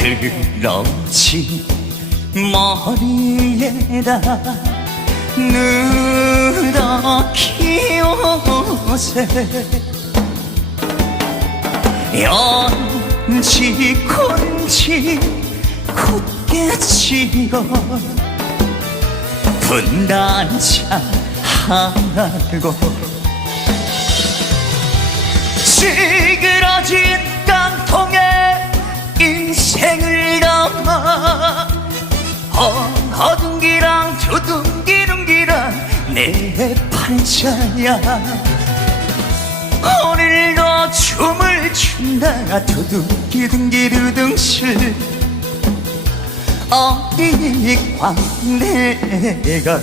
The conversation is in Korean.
그렇지 머리에다 누렇게 옷에 연지 곤지 굳게 지어 분단차 하고 찌그러진 어둥기랑 두둥기둥기랑 내 팔자야. 오늘도 춤을 춘다. 두둥기둥기두둥실. 어디 광내가